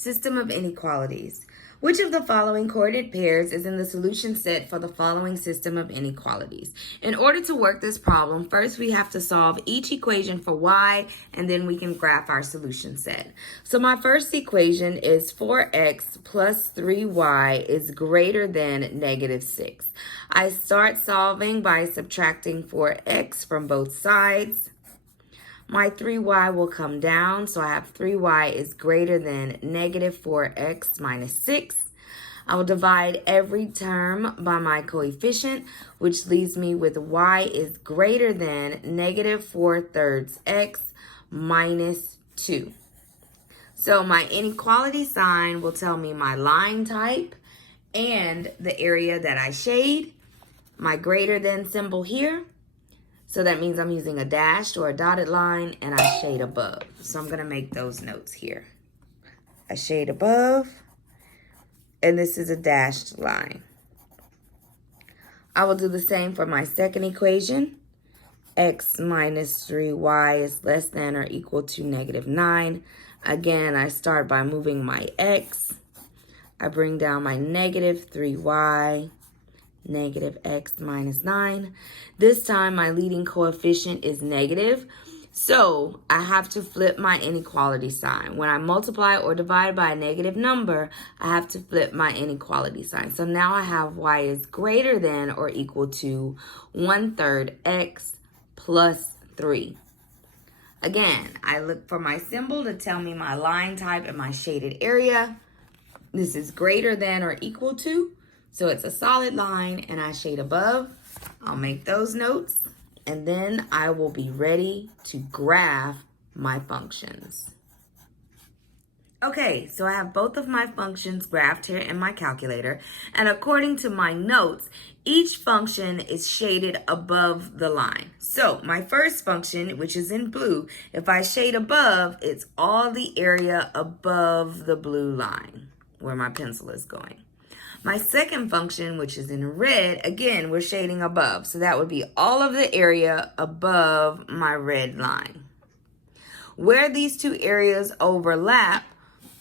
System of inequalities. Which of the following coordinate pairs is in the solution set for the following system of inequalities? In order to work this problem, first we have to solve each equation for y, and then we can graph our solution set. So my first equation is 4x plus 3y is greater than negative 6. I start solving by subtracting 4x from both sides. My 3y will come down, so I have 3y is greater than negative 4x minus 6. I will divide every term by my coefficient, which leaves me with y is greater than negative 4/3 x minus 2. So my inequality sign will tell me my line type and the area that I shade. My greater than symbol here. So that means I'm using a dashed or a dotted line, and I shade above. So I'm going to make those notes here. I shade above, and this is a dashed line. I will do the same for my second equation. X minus 3y is less than or equal to negative 9. Again, I start by moving my x. I bring down my negative 3y. Negative x minus 9. This time my leading coefficient is negative, so I have to flip my inequality sign. When I multiply or divide by a negative number, I have to flip my inequality sign. So now I have y is greater than or equal to 1/3 x plus 3. Again, I look for my symbol to tell me my line type and my shaded area. This is greater than or equal to. So it's a solid line, and I shade above. I'll make those notes, and then I will be ready to graph my functions. Okay, so I have both of my functions graphed here in my calculator, and according to my notes, each function is shaded above the line. So my first function, which is in blue, if I shade above, it's all the area above the blue line where my pencil is going. My second function, which is in red, again, we're shading above. So that would be all of the area above my red line. Where these two areas overlap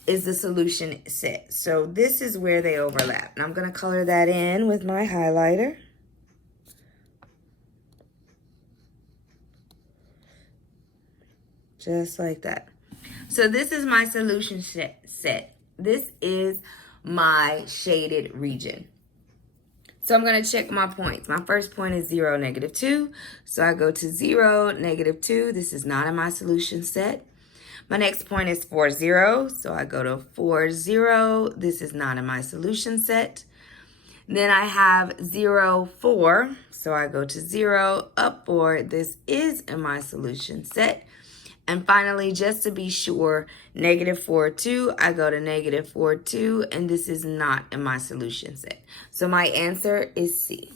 is the solution set. So this is where they overlap. And I'm going to color that in with my highlighter. Just like that. So this is my solution set. This is my shaded region. So I'm going to check my points. My first point is 0, negative 2. So I go to 0, negative 2. This is not in my solution set. My next point is 4, 0. So I go to 4, 0. This is not in my solution set. Then I have 0, 4. So I go to 0, up 4. This is in my solution set. And finally, just to be sure, negative 4, 2, I go to negative 4, 2, and this is not in my solution set. So my answer is C.